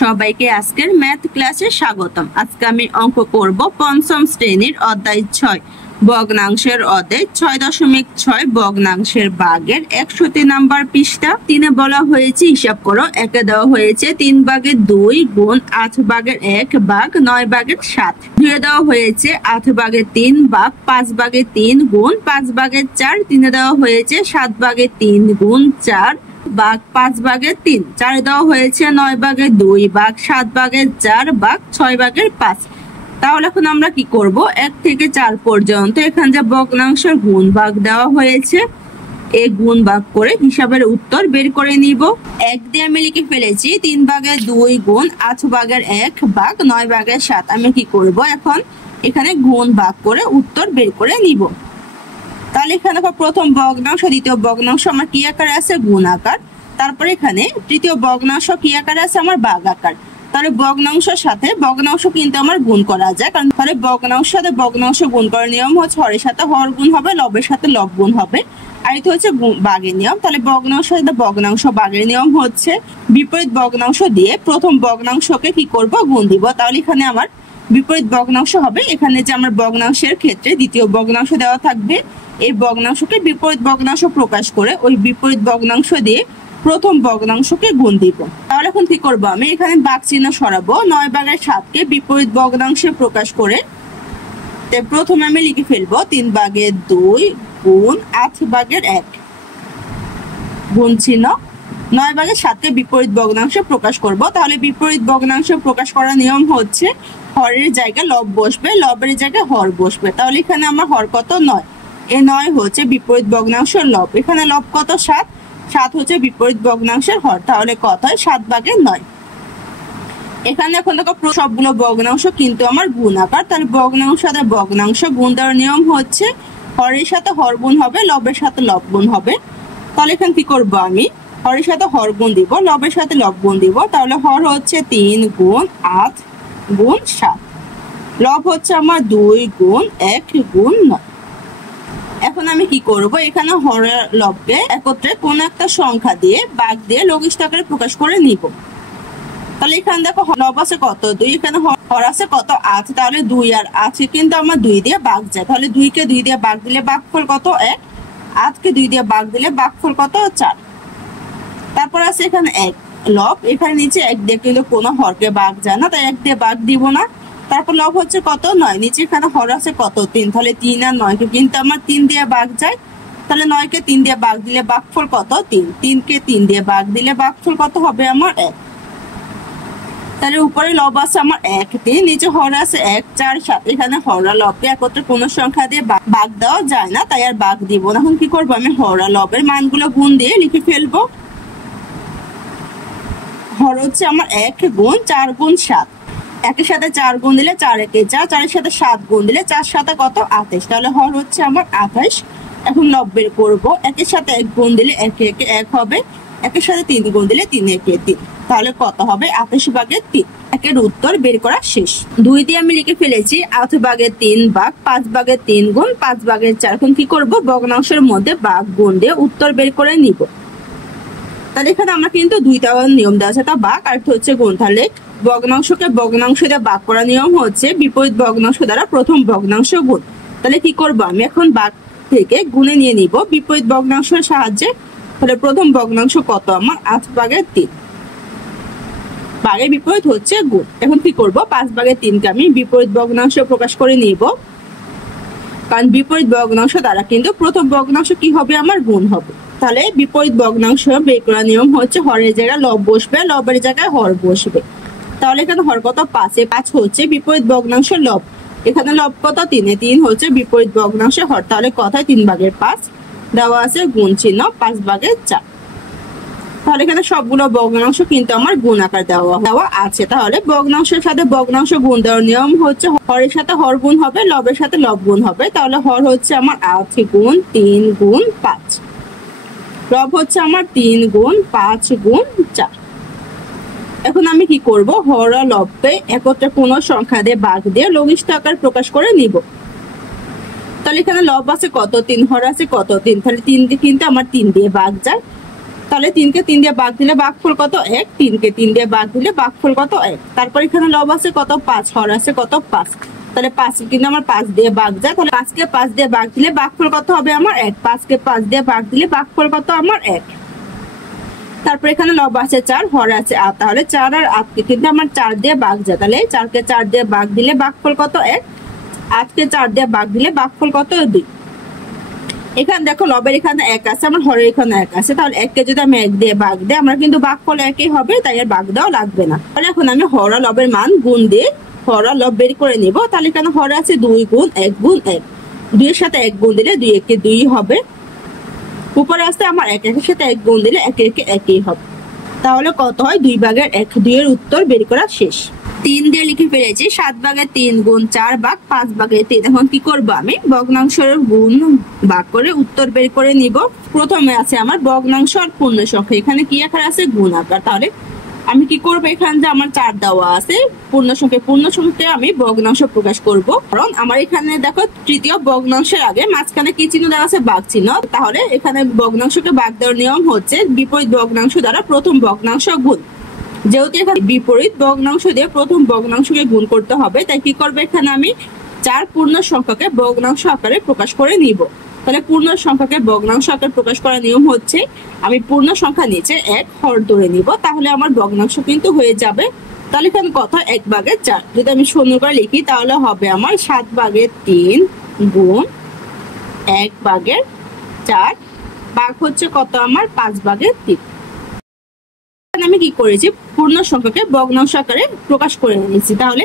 সবাইকে আজকের ম্যাথ ক্লাসে স্বাগতম। আজকে আমি অঙ্ক করব পঞ্চম শ্রেণীর অধ্যায় 6 ভগ্নাংশের অধ্যায় 6.6 ভগ্নাংশের ভাগের 61 নাম্বার পৃষ্ঠা। 3 বলা হয়েছে হিসাব করো। 1 দেওয়া হয়েছে 3 ভাগের 2 গুণ 8 ভাগের 1 ভাগ 9 ভাগের 7। 2 দেওয়া হয়েছে 8 ভাগের 3 ভাগ 5 ভাগের 3 গুণ 5 ভাগের 4। 3 দেওয়া হয়েছে 7 ভাগের 3 গুণ 4 ভাগ 5 ভাগের 3। 4 দেওয়া হয়েছে 9 ভাগের 2 ভাগ 7 ভাগের 4 ভাগ 6 ভাগের 5। তাহলে এখন আমরা কি করব, 1 থেকে 4 পর্যন্ত এখানে যে ভগ্নাংশের গুণ ভাগ দেওয়া হয়েছে এই গুণ ভাগ করে হিসাবের উত্তর বের করে নিব। 1 দিয়ে আমি লিখে ফেলেছি 3 ভাগের 2 গুণ 8 ভাগের 1 ভাগ 9 ভাগের 7। আমি কি করব, এখন এখানে গুণ ভাগ করে উত্তর বের করে নিব। তাহলে এখানে প্রথম ভগ্নাংশ দ্বিতীয় ভগ্নাংশ আমার কি আকারে আছে, গুণ আকার। তারপরে এখানে তৃতীয় ভগ্নাংশ কি আকারে আছে, আমার ভাগ আকার। তাহলে ভগ্নাংশের সাথে ভগ্নাংশ কিন্তু আমার গুণ করা যায়, কারণ তাহলে ভগ্নাংশের সাথে ভগ্নাংশ গুণ করার নিয়ম হচ্ছে হরের সাথে হর গুণ হবে, লবের সাথে লব গুণ হবে। আর এটা হচ্ছে ভাগের নিয়ম। তাহলে ভগ্নাংশের সাথে ভগ্নাংশ ভাগের নিয়ম হচ্ছে বিপরীত ভগ্নাংশ দিয়ে প্রথম ভগ্নাংশকে কি করব, গুণ দিব। তাহলে এখানে আমার বিপরীত ভগ্নাংশ হবে। এখানে যে আমার ভগ্নাংশের ক্ষেত্রে দ্বিতীয় ভগ্নাংশ দেওয়া থাকবে, এই ভগ্নাংশকে বিপরীত ভগ্নাংশ প্রকাশ করে ওই বিপরীত ভগ্নাংশ দিয়ে প্রথম ভগ্নাংশকে গুণ দিব। তাহলে এখন কি করবো, আমি এখানে ভাগ চিহ্ন সরাবো। 9 ভাগের 7কে বিপরীত ভগ্নাংশে প্রকাশ করে প্রথমে আমি লিখে ফেলবো 3 ভাগের 2 গুণ 8 ভাগের 1 গুণ চিহ্ন 9 ভাগের 7কে বিপরীত ভগ্নাংশে প্রকাশ করব। তাহলে বিপরীত ভগ্নাংশে প্রকাশ করার নিয়ম হচ্ছে হরের জায়গায় লব বসবে, লবের জায়গায় হর বসবে। তাহলে এখানে আমার হর কত, 9। এই 9 হচ্ছে বিপরীত ভগ্নাংশের লব। এখানে লব কত, 7। 7 হচ্ছে বিপরীত ভগ্নাংশের হর। তাহলে কত হয়, 7 ভাগের 9। এখানে এখন দেখো সবগুলো ভগ্নাংশ কিন্তু আমার গুণ আকার। তাহলে ভগ্নাংশ সাথে ভগ্নাংশ গুণ দেওয়ার নিয়ম হচ্ছে হরের সাথে হর গুণ হবে, লবের সাথে লব গুণ হবে। তাহলে এখানে কি করব, আমি হরের সাথে হর গুণ দিব, লবের সাথে লব গুণ দিব। তাহলে হর হচ্ছে 3 গুণ 8 গুণ 7, লব হচ্ছে আমার 2 গুণ 1 গুণ 9। এখন আমি কি করব, এখানে হরের লবকে একত্রে কোন একটা সংখ্যা দিয়ে ভাগ দিয়ে লঘিষ্ঠ আকারে প্রকাশ করে নিব। তাহলে এখানে দেখো লব আছে কত, 2, এখানে হর আছে কত, 8। তাহলে 2 আর 8 কিন্তু আমার 2 দিয়ে ভাগ যায়। তাহলে 2 কে 2 দিয়ে ভাগ দিলে ভাগফল কত, 1। 8 কে 2 দিয়ে ভাগ দিলে ভাগফল কত, 4। তারপর আছে এখানে 1 লব, এখানে নিচে 1 দিয়ে কিন্তু কোনো হরকে ভাগ যায় না, তাই 1 দিয়ে ভাগ দিব না। তারপর লব হচ্ছে কত, 9। নিচে এখানে হর আছে কত, 3। তাহলে 3 আর 9 কে কিন্তু আমার 3 দিয়ে ভাগ যায়। তাহলে 9 কে 3 দিয়ে ভাগ দিলে ভাগফল কত, 3। 3 কে 3 দিয়ে ভাগ দিলে ভাগফল কত হবে আমার 1। তাহলে উপরে লব আছে আমার 1, 3, নিচে হর আছে 1, 4, 7। এখানে হর আর লবকে একত্রে কোন সংখ্যা দিয়ে ভাগ দেওয়া যায় না, তাই আর ভাগ দিব না। এখন কি করবো, আমি হর আর লবের মানগুলো গুণ দিয়ে লিখে ফেলবো। হর হচ্ছে আমার 1 গুণ 4 গুণ 7। 1 এর সাথে 4 গুণ দিলে 4 একে 4, 4 এর সাথে 7 গুণ দিলে 4 7 কত, 28। তাহলে হর হচ্ছে আমার 28। এখন লব বের করবো। 1 এর সাথে 1 গুণ দিলে 1 একে 1 হবে, 1 এর সাথে 3 গুণ দিলে 3 একে 3। তাহলে কত হবে, 28 ভাগের 3। একের উত্তর বের করা শেষ। 2 দিয়ে আমি লিখে ফেলেছি 8 ভাগের 3 ভাগ 5 ভাগের 3 গুণ 5 ভাগের 4। এখন কি করব, ভগ্নাংশের মধ্যে ভাগ গুণ দিয়ে উত্তর বের করে নিব। তাহলে এখানে আমরা কিন্তু 2টা নিয়ম দেওয়া আছে, তা ভাগ আর হচ্ছে গুণ। তাহলে ভগ্নাংশকে ভগ্নাংশ দিয়ে ভাগ করার নিয়ম হচ্ছে বিপরীত ভগ্নাংশ দ্বারা প্রথম ভগ্নাংশ গুণ। তাহলে কি করব, আমি এখন ভাগ থেকে গুণে নিয়ে নিব বিপরীত ভগ্নাংশের সাহায্যে। তাহলে প্রথম ভগ্নাংশ কত, আমার 8 ভাগের 3। ভাগের বিপরীত হচ্ছে গুণ। এখন কি করব, 5 ভাগের 3কে আমি বিপরীত ভগ্নাংশ প্রকাশ করে নিব, কারণ বিপরীত ভগ্নাংশ দ্বারা কিন্তু প্রথম ভগ্নাংশ কি হবে, আমার গুণ হবে। তাহলে বিপরীত ভগ্নাংশ বের করার নিয়ম হচ্ছে হরের জায়গায় লব বসবে, লবের জায়গায় হর বসবে। তাহলে এখানে হর কত, 5। 5 হচ্ছে বিপরীত ভগ্নাংশের লব। এখানে লব কত, 3। 3 হচ্ছে বিপরীত ভগ্নাংশের হর। তাহলে কথায় 3 ভাগের 5 দেওয়া আছে গুণ চিহ্ন 5 ভাগের 4। তাহলে এখানে সবগুলো ভগ্নাংশ কিন্তু আমার গুণ আকার দেওয়া আছে। তাহলে ভগ্নাংশের সাথে ভগ্নাংশ গুণ দেওয়ার নিয়ম হচ্ছে হরের সাথে হর গুণ হবে, লবের সাথে লব গুণ হবে। তাহলে হর হচ্ছে আমার 8 গুণ 3 গুণ 5, লব হচ্ছে আমার 3 গুণ 5 গুণ 4। এখন আমি কি করব, হর আর লবকে একত্রে কোন সংখ্যা দিয়ে ভাগ দিয়ে লঘিষ্ঠ আকার প্রকাশ করে নিব। তাহলে এখানে লব আছে কত, 3, হর আছে কত, 3। তাহলে 3 কে কিন্তু আমার 3 দিয়ে ভাগ যায়। তাহলে 3 কে 3 দিয়ে ভাগ দিলে ভাগফল কত 1, 3 কে 3 দিয়ে ভাগ দিলে ভাগফল কত 1। তারপর এখানে লব আছে কত 5, হর আছে কত 5, তাহলে 5 কিন্তু আমার 5 দিয়ে ভাগ যায়, তাহলে 5 কে 5 দিয়ে ভাগ দিলে ভাগফল কত হবে আমার 1, 5 কে 5 দিয়ে ভাগ দিলে ভাগফল কত আমার 1। তারপর এখানে লব আছে 4, হর আছে 8, তাহলে 4 আর 8 কে কিন্তু আমার 4 দিয়ে ভাগ যায়, তাহলে 4 কে 4 দিয়ে ভাগ দিলে ভাগফল কত 1, 8 কে 4 দিয়ে ভাগ দিলে ভাগফল কত 2। এখানে দেখো লবের এখানে 1 আছে, আমার হরের এখানে 1 আছে, তাহলে 1 কে যদি আমি 1 দিয়ে ভাগ দিই আমরা কিন্তু ভাগফল একই হবে, তাই আর ভাগ দেওয়া লাগবে না। তাহলে এখন আমি হর আর লবের মান গুণ দিয়ে হর আর লব বের করে নিব। তাহলে এখানে হরে আছে 2 গুণ 1 গুণ 1, 2 এর সাথে 1 গুণ দিলে 2 একে 2 হবে। উপরে আসতে আমার 1 এর সাথে 1 গুণ দিলে 1 একে 1ই হবে। তাহলে কত হয় 2 ভাগের 1, 2 এর উত্তর বের করা শেষ। 3 দিয়ে লিখে ফেলেছি 7 ভাগের 3 গুণ 4 ভাগ 5 ভাগের 3। এখন কি করব আমি ভগ্নাংশের গুণ ভাগ করে উত্তর বের করে নিব। প্রথমে আছে আমার ভগ্নাংশ আর পূর্ণ সংখ্যা, এখানে কি আকার আছে গুণ আকার। তাহলে আমি কি করব এখানে যে আমার 4 দেওয়া আছে পূর্ণ সংখ্যা আমি ভগ্নাংশ প্রকাশ করব, কারণ আমার এখানে দেখো তৃতীয় ভগ্নাংশের আগে মাঝখানে কি চিহ্ন দেওয়া আছে ভাগ চিহ্ন। তাহলে এখানে ভগ্নাংশকে ভাগ দেওয়ার নিয়ম হচ্ছে বিপরীত ভগ্নাংশ দ্বারা প্রথম ভগ্নাংশ গুণ। যেহেতু এখানে বিপরীত ভগ্নাংশ দিয়ে প্রথম ভগ্নাংশকে গুণ করতে হবে, তাই কি করবে এখানে আমি 4 পূর্ণ সংখ্যাকে ভগ্নাংশ আকারে প্রকাশ করে নিব। তাহলে পূর্ণ সংখ্যাকে ভগ্নাংশ আকারে প্রকাশ করার নিয়ম হচ্ছে আমি পূর্ণ সংখ্যা নিচে 1 হর ধরে নিব, তাহলে আমার ভগ্নাংশ কিন্তু হয়ে যাবে। তাহলে এখানে কত 1 ভাগের 4, যদি আমি শূন্য করে লিখি তাহলে হবে আমার 7 ভাগের 3 গুণ 1 ভাগের 4 ভাগ হচ্ছে কত আমার 5 ভাগের 3। আমি কি করেছি পূর্ণ সংখ্যাকে ভগ্নাংশ আকারে প্রকাশ করে নিয়েছি। তাহলে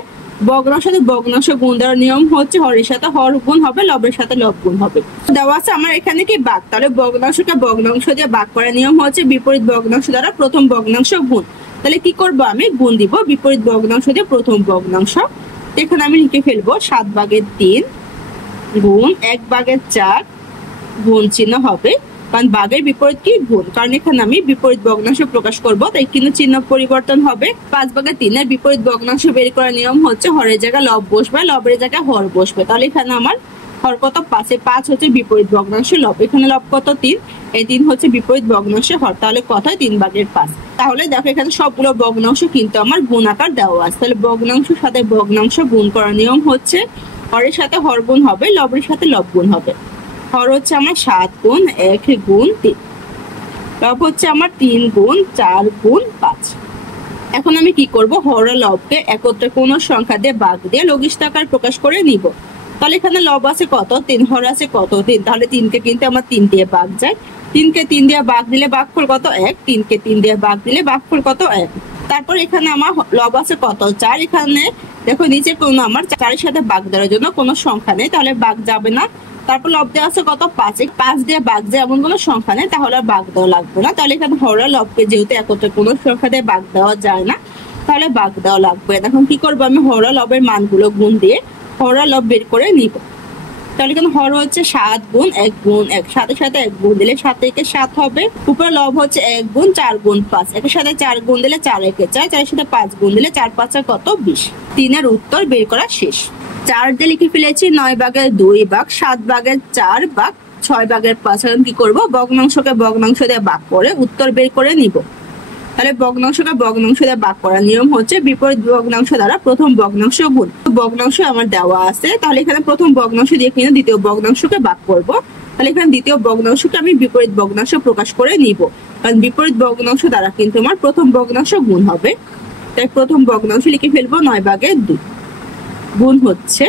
ভগ্নাংশ সাথে ভগ্নাংশ গুণ দেওয়ার নিয়ম হচ্ছে হরের সাথে হর গুণ হবে, লবের সাথে লব গুণ হবে। দেওয়া আছে আমার এখানে কি ভাগ, তাহলে ভগ্নাংশকে ভগ্নাংশ দিয়ে ভাগ করার নিয়ম হচ্ছে বিপরীত ভগ্নাংশ দ্বারা প্রথম ভগ্নাংশ গুণ। তাহলে কি করব আমি গুণ দিব বিপরীত ভগ্নাংশ দিয়ে প্রথম ভগ্নাংশ। এখানে আমি লিখে ফেলবো 7 ভাগের 3 গুণ 1 ভাগের 4 গুণ চিহ্ন হবে, কারণ ভাগের বিপরীত কি গুণ, কারণ এখানে আমি বিপরীত ভগ্নাংশ প্রকাশ করব, তাই কিন্তু চিহ্ন পরিবর্তন হবে। 5 ভাগের 3 এর বিপরীত ভগ্নাংশ বের করার নিয়ম হচ্ছে হরের জায়গায় লব বসবে, লবের জায়গায় হর বসবে। তাহলে এখানে আমার হর কত 5, 5 হচ্ছে বিপরীত ভগ্নাংশ লব, এখানে লব কত 3, এই 3 হচ্ছে বিপরীত ভগ্নাংশ হর, তাহলে কত 3 ভাগের 5। তাহলে দেখো এখানে সবগুলো ভগ্নাংশ কিন্তু আমার গুণ আকার দেওয়া আছে। তাহলে ভগ্নাংশের সাথে ভগ্নাংশ গুণ করার নিয়ম হচ্ছে হরের সাথে হর গুণ হবে, লবের সাথে লব গুণ হবে। হর হচ্ছে আমার 7 গুণ 1 গুণ 3, লব হচ্ছে আমার 3 গুণ 4 গুণ 5। এখন আমি কি করব হর আর লবকে একত্রে কোন সংখ্যা দিয়ে ভাগ দিয়ে লঘিষ্ঠ আকার প্রকাশ করে নিব। তাহলে এখানে লব আছে কত 3, হর আছে কত 3, তাহলে 3 কে কিন্তু আমার 3 দিয়ে ভাগ যায়, 3 কে 3 দিয়ে ভাগ দিলে ভাগফল কত 1, 3 কে 3 দিয়ে ভাগ দিলে ভাগফল কত 1। তারপর এখানে আমার লব আছে কত 4, এখানে দেখো নিচে কোন আমার 4 এর সাথে ভাগ দেওয়ার জন্য কোনো সংখ্যা নেই, তাহলে ভাগ যাবে না। তারপর লব দেওয়া আছে কত 5, 5 দিয়ে ভাগ যায় এমন কোনো সংখ্যা নেই, তাহলে আর ভাগ দেওয়া লাগবে না। তাহলে এখানে হর আর লবকে যেহেতু একত্রে কোনো সংখ্যা দিয়ে ভাগ দেওয়া যায় না, তাহলে ভাগ দেওয়া লাগবে। এখন কি করবো আমি হর আর লবের মানগুলো গুণ দিয়ে হর আর লব বের করে নিব। তাহলে এখানে হর হচ্ছে 7 গুণ 1 গুণ 1, 7 এর সাথে 1 গুণ দিলে 7 একে 7 হবে। উপরে লব হচ্ছে 1 গুণ 4 গুণ 5, একের সাথে 4 গুণ দিলে 4 একে 4, 4 এর সাথে 5 গুণ দিলে 4 5 কত 20। 3 এর উত্তর বের করা শেষ। 4 দিয়ে লিখে ফেলেছি 9 ভাগের 2 ভাগ 7 ভাগের 4 ভাগ 6 ভাগের 5। এখন কি করব ভগ্নাংশকে ভগ্নাংশ দিয়ে ভাগ করে উত্তর বের করে নিব। তাহলে ভগ্নাংশকে ভগ্নাংশ দিয়ে ভাগ করার নিয়ম হচ্ছে বিপরীত ভগ্নাংশ দ্বারা প্রথম ভগ্নাংশ গুণ। ভগ্নাংশ আমার দেওয়া আছে, তাহলে এখানে প্রথম ভগ্নাংশ দিয়ে কিন্তু দ্বিতীয় ভগ্নাংশকে ভাগ করব। তাহলে এখানে দ্বিতীয় ভগ্নাংশকে আমি বিপরীত ভগ্নাংশ প্রকাশ করে নিব, কারণ বিপরীত ভগ্নাংশ দ্বারা কিন্তু আমার প্রথম ভগ্নাংশ গুণ হবে। তাই প্রথম ভগ্নাংশ লিখে ফেলবো 9 ভাগের 2 গুণ হচ্ছে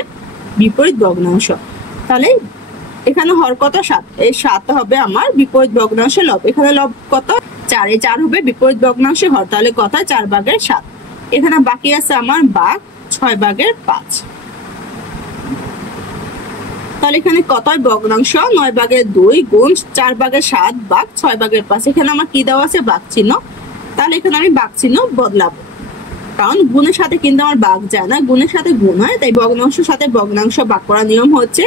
বিপরীত ভগ্নাংশ। তাহলে এখানে হর কত 7, এই 7 হবে আমার বিপরীত ভগ্নাংশ লব, এখানে লব কত 4, এই 4 হবে বিপরীত ভগ্নাংশে হর, তাহলে কত 4 ভাগের 7। এখানে বাকি আছে আমার ভাগ 6 ভাগের 5। তাহলে এখানে কত ভগ্নাংশ 9 ভাগের 2 গুণ 4 ভাগের 7 ভাগ 6 ভাগের 5। এখানে আমার কি দেওয়া আছে ভাগ চিহ্ন, তাহলে এখানে আমি ভাগ চিহ্ন বদলাবো, কারণ গুণের সাথে কিন্তু আমার ভাগ যায় না, গুণের সাথে গুণ হয়। তাই ভগ্নাংশের সাথে ভগ্নাংশ ভাগ করার নিয়ম হচ্ছে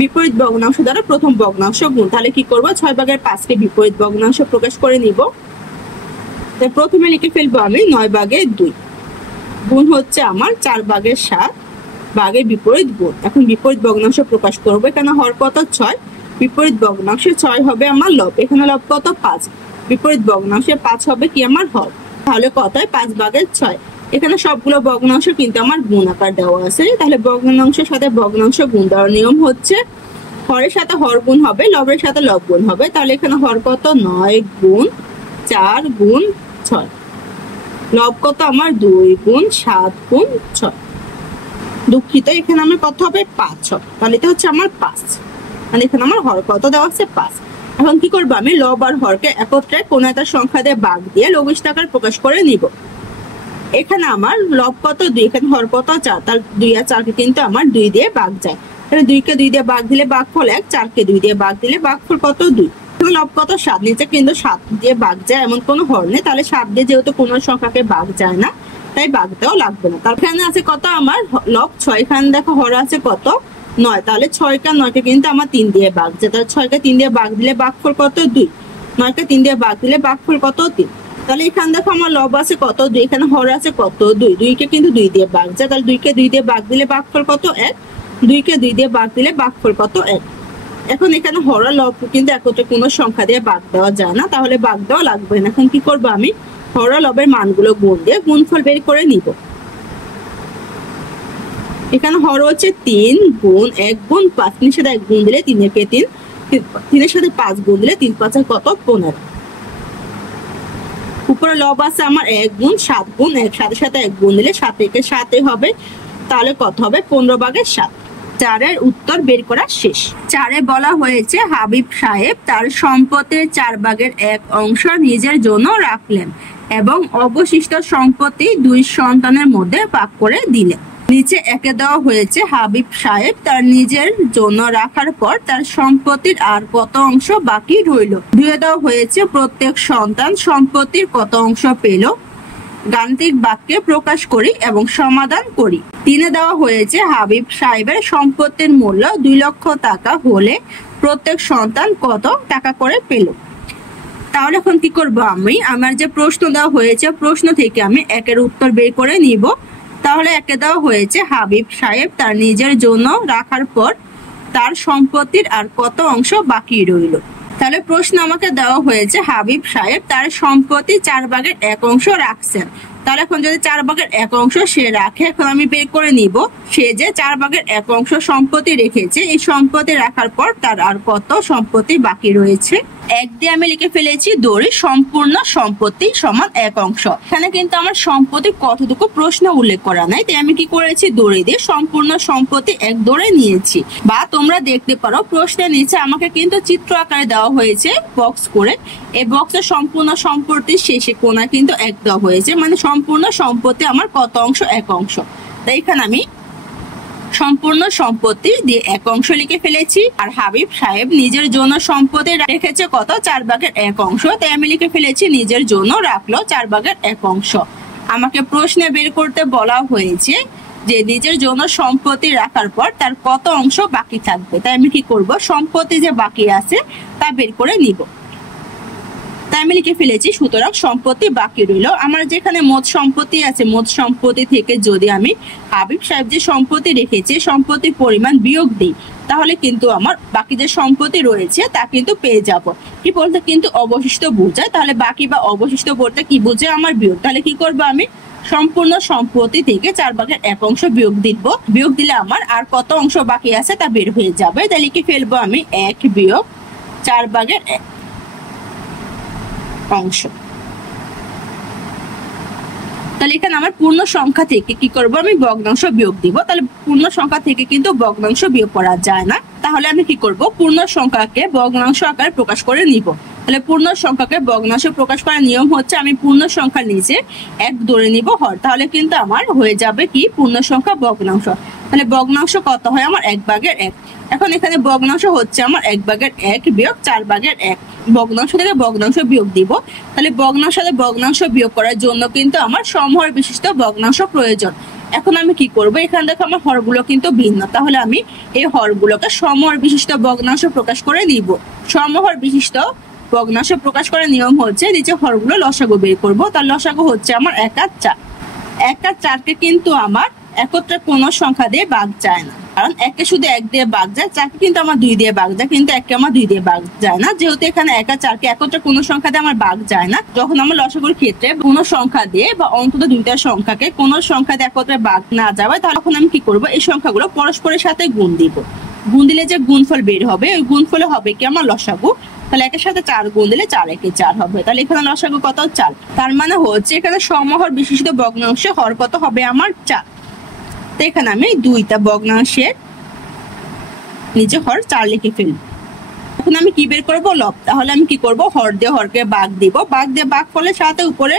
বিপরীত ভগ্নাংশ দ্বারা প্রথম ভগ্নাংশ গুণ। তাহলে কি করবো 6 ভাগের 5 কে বিপরীত ভগ্নাংশ প্রকাশ করে নিব। তাই প্রথমে লিখে ফেলবো আমি 9 ভাগের 2 গুণ হচ্ছে আমার 4 ভাগের 7 ভাগের বিপরীত গুণ। এখন বিপরীত ভগ্নাংশ প্রকাশ করবো, এখানে হর কত 6, বিপরীত ভগ্নাংশ 6 হবে আমার লব, এখানে লব কত 5, বিপরীত ভগ্নাংশে 5 হবে কি আমার হর। তাহলে কত হয় 5/6। এখানে সবগুলো ভগ্নাংশ কিন্তু আমার গুণ আকার দেওয়া আছে, তাহলে ভগ্নাংশের সাথে ভগ্নাংশ গুণ দেওয়ার নিয়ম হচ্ছে হরের সাথে হর গুণ হবে, লবের সাথে লব গুণ হবে। তাহলে এখানে হর কত 9 গুণ 4 গুণ 6, লব কত আমার 2 গুণ 7 গুণ 6। দুঃখিত, এখানে আমার কত হবে 5 হবে, তাহলে এটা হচ্ছে আমার 5, মানে এখানে আমার হর কত দেওয়া আছে 5। এখন কি করবো আমি লব আর হরকে একত্রে কোন একটা সংখ্যা দিয়ে ভাগ দিয়ে লঘিষ্ঠ আকার প্রকাশ করে নিব। এখানে আমার লব কত 2, এখানে হর কত 4, তার 2 আর 4 কে কিন্তু আমার 2 দিয়ে ভাগ যায়। তাহলে 2 কে 2 দিয়ে ভাগ দিলে ভাগফল 1, 4 কে 2 দিয়ে ভাগ দিলে ভাগফল কত 2। লব কত 7, নিচে কিন্তু 7 দিয়ে ভাগ যায় এমন কোনো হর নেই, তাহলে 7 দিয়ে যেহেতু কোনো সংখ্যাকে ভাগ যায় না তাই ভাগ দেওয়া লাগবে না। তার এখানে আছে কত আমার লব 6, এখানে দেখো হর আছে কত 9, তাহলে 6 কে 9 কে কিন্তু আমার 3 দিয়ে ভাগ যায়, তাহলে 6 কে 3 দিয়ে ভাগ দিলে ভাগফল কত 2, 9 কে 3 দিয়ে ভাগ দিলে ভাগফল কত 3। তাহলে এখানে দেখো আমার লব আছে কত 2, এখানে হর আছে কত 2, 2 কে কিন্তু 2 দিয়ে ভাগ যায়, তাহলে 2 কে 2 দিয়ে ভাগ দিলে ভাগফল কত 1, 2 কে 2 দিয়ে ভাগ দিলে ভাগফল কত 1। এখন এখানে হর আর লব কিন্তু একত্রে কোনো সংখ্যা দিয়ে ভাগ দেওয়া যায় না, তাহলে ভাগ দেওয়া লাগবে না। এখন কি করবো আমি হর আর লবের মানগুলো গুণ দিয়ে গুণফল বের করে নিব। এখানে হর হচ্ছে 3 গুণ 1 গুণ 5, 3 এর সাথে 1 গুণ দিলে 3 একে 3, 3 এর সাথে 5 গুণ দিলে 3 5 কত 15। উপরে লব আছে আমার 1 গুণ 7 গুণ 1, সাথে সাথে 1 গুণ দিলে 7 একে 7 হবে, তাহলে কত হবে 15/7। 4-এর উত্তর বের করা শেষ। 4-এ বলা হয়েছে হাবিব সাহেব তার সম্পত্তির 4/1 অংশ নিজের জন্য রাখলেন এবং অবশিষ্ট সম্পত্তি 2 সন্তানের মধ্যে ভাগ করে দিলেন। নিচে একে দেওয়া হয়েছে হাবিব সাহেব তার নিজের জন্য রাখার পর তার সম্পত্তির আর কত অংশ বাকি রইল। 2-এ দেওয়া হয়েছে প্রত্যেক সন্তান সম্পত্তির কত অংশ পেল, গাণিতিক বাক্যে প্রকাশ করি এবং সমাধান করি। 3-এ দেওয়া হয়েছে হাবিব সাহেবের সম্পত্তির মূল্য 2 লক্ষ টাকা হলে প্রত্যেক সন্তান কত টাকা করে পেল। তাহলে এখন কি করবো আমি আমার যে প্রশ্ন দেওয়া হয়েছে প্রশ্ন থেকে আমি 1-এর উত্তর বের করে নিব। তাহলে 1-এ দেওয়া হয়েছে হাবিব সাহেব তার নিজের জন্য রাখার পর তার সম্পত্তির আর কত অংশ বাকি রইল। তাহলে প্রশ্ন আমাকে দেওয়া হয়েছে হাবিব সাহেব তার সম্পত্তি 4/1 অংশ রাখছেন, তাহলে এখন যদি 4/1 অংশ সে রাখে, এখন আমি বের করে নিব সে যে 4/1 অংশ সম্পত্তি রেখেছে, এই সম্পত্তি রাখার পর তার আর কত সম্পত্তি বাকি রয়েছে। 1 দিয়ে আমি লিখে ফেলেছি দড়ি সম্পূর্ণ সম্পত্তি সমান 1 অংশ। এখানে কিন্তু আমার সম্পত্তি কতটুকু প্রশ্ন উল্লেখ করা নাই, তাই আমি কি করেছি দড়ি দিয়ে সম্পূর্ণ সম্পত্তি 1 ধরে নিয়েছি। বা তোমরা দেখতে পারো প্রশ্নের নিচে আমাকে কিন্তু চিত্র আকারে দেওয়া হয়েছে বক্স করে, এই বক্সের সম্পূর্ণ সম্পত্তির শেষে কোণা কিন্তু 1 দেওয়া হয়েছে, মানে সম্পূর্ণ সম্পত্তি আমার কত অংশ 1 অংশ। তাই এখানে আমি সম্পূর্ণ সম্পত্তি দিয়ে 1 অংশ লিখে ফেলেছি। আর হাবিব সাহেব নিজের জন্য সম্পত্তি রেখেছে কত 4/1 অংশ, তাই আমি লিখে ফেলেছি নিজের জন্য রাখলো 4/1 অংশ। আমাকে প্রশ্নে বের করতে বলা হয়েছে যে নিজের জন্য সম্পত্তি রাখার পর তার কত অংশ বাকি থাকবে, তাই আমি কি করব সম্পত্তি যে বাকি আছে তা বের করে নিব। তাই আমি লিখে ফেলেছি সুতরাং সম্পত্তি বাকি রইল। আমার যেখানে মোট সম্পত্তি আছে মোট সম্পত্তি থেকে যদি আমি হাবিব সাহেব যে সম্পত্তি রেখেছে সম্পত্তির পরিমাণ বিয়োগ দিই তাহলে কিন্তু আমার বাকি যে সম্পত্তি রয়েছে তা কিন্তু পেয়ে যাব। কি বলতে কিন্তু অবশিষ্ট বোঝায়, তাহলে বাকি বা অবশিষ্ট বলতে কি বোঝায় আমার বিয়োগ। তাহলে কি করবো আমি সম্পূর্ণ সম্পত্তি থেকে 4/1 অংশ বিয়োগ দিব, বিয়োগ দিলে আমার আর কত অংশ বাকি আছে তা বের হয়ে যাবে। তাহলে লিখে ফেলবো আমি 1 বিয়োগ 4/1 অংশ। তাহলে এখানে আমার পূর্ণ সংখ্যা থেকে কি করব আমি ভগ্নাংশ বিয়োগ দিব, তাহলে পূর্ণ সংখ্যা থেকে কিন্তু ভগ্নাংশ বিয়োগ করা যায় না, তাহলে আমি কি করব পূর্ণ সংখ্যাকে ভগ্নাংশ আকারে প্রকাশ করে নিব। তাহলে পূর্ণ সংখ্যাকে ভগ্নাংশ প্রকাশ করার নিয়ম হচ্ছে আমি পূর্ণ সংখ্যার নিচে 1 ধরে নিব হর, তাহলে কিন্তু আমার হয়ে যাবে কি পূর্ণ সংখ্যা ভগ্নাংশ। তাহলে ভগ্নাংশ কত হয় আমার 1/1। এখন এখানে ভগ্নাংশ হচ্ছে আমার 1/1 বিয়োগ 4/1, ভগ্নাংশ থেকে ভগ্নাংশ বিয়োগ দিব। তাহলে ভগ্নাংশ সাথে ভগ্নাংশ বিয়োগ করার জন্য কিন্তু আমার সমহর বিশিষ্ট ভগ্নাংশ প্রয়োজন। এখন আমি কি করব এখানে দেখো আমার হরগুলো কিন্তু ভিন্ন, তাহলে আমি এই হরগুলোকে সমহর বিশিষ্ট ভগ্নাংশ প্রকাশ করে নিব। সমহর বিশিষ্ট ভগ্নাংশ প্রকাশ করার নিয়ম হচ্ছে নিচে হরগুলো লসাগু বের করব। তার লসাগু হচ্ছে আমার 1 আর 4, 1 আর 4 কে কিন্তু আমার একত্রে কোনো সংখ্যা দিয়ে ভাগ যায় না, কারণ একে শুধু এক দিয়ে ভাগ যায়, চারকে কিন্তু আমার দুই দিয়ে ভাগ যায়, কিন্তু একে আমার দুই দিয়ে ভাগ যায় না। যেহেতু এখানে এক আর চারকে একত্রে কোনো সংখ্যা দিয়ে আমার ভাগ যায় না, যখন আমার লসাগুর ক্ষেত্রে কোনো সংখ্যা দিয়ে বা অন্তত দুইটা সংখ্যাকে কোনো সংখ্যা দিয়ে একত্রে ভাগ না যাবে, তাহলে তখন আমি কি করব, এই সংখ্যাগুলো পরস্পরের সাথে গুণ দিব। গুণ দিলে যে গুণফল বের হবে, ওই গুণফলে হবে কি আমার লসাগু। তাহলে একের সাথে 4 গুণ দিলে 4 একে 4 হবে। তাহলে এখানে লসাগু কত? 4। তার মানে হচ্ছে এখানে সমহর বিশিষ্ট ভগ্নাংশে হর কত হবে আমার? 4। তো এখানে আমি দুইটা ভগ্নাংশের নিচে হর 4 লিখে ফেলব। এখন আমি কি বের করব? লব। তাহলে আমি কি করব? হর দিয়ে হরকে ভাগ দিব, ভাগ দিয়ে ভাগফলের সাথে উপরে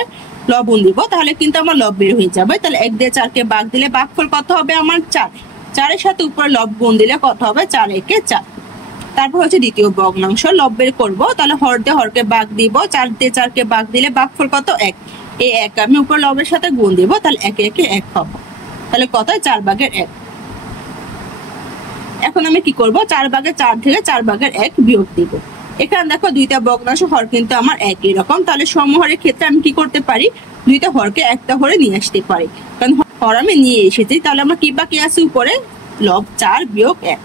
লবণ দিব, তাহলে কিন্তু আমার লব বের হয়ে যাবে। তাহলে 1 দিয়ে 4 কে ভাগ দিলে ভাগফল কত হবে আমার? 4। 4 এর সাথে উপরে লব গুণ দিলে কত হবে? 4 একে 4। তারপর হচ্ছে দ্বিতীয় ভগ্নাংশ লব বের করব। তাহলে হর দিয়ে হরকে ভাগ দিব, 4 দিয়ে 4 কে ভাগ দিলে ভাগফল কত? 1। এই 1 আমি উপরে লবের সাথে গুণ দিব, তাহলে 1 একে 1 হবে। তাহলে কত? 4 ভাগের 1। এখন আমি কি করব? 4 ভাগের 4 থেকে 4 ভাগের 1 বিয়োগ দিব। এখানে দেখো দুইটা ভগ্নাংশ হর কিন্তু আমার একই রকম, তাহলে সমহরের ক্ষেত্রে আমি কি করতে পারি? দুইটা হরকে একটা হরে নিয়ে আসতে পারি, কারণ হর আমি নিয়ে এসেছি। তাহলে আমার কি বাকি আছে? উপরে লব 4 বিয়োগ 1।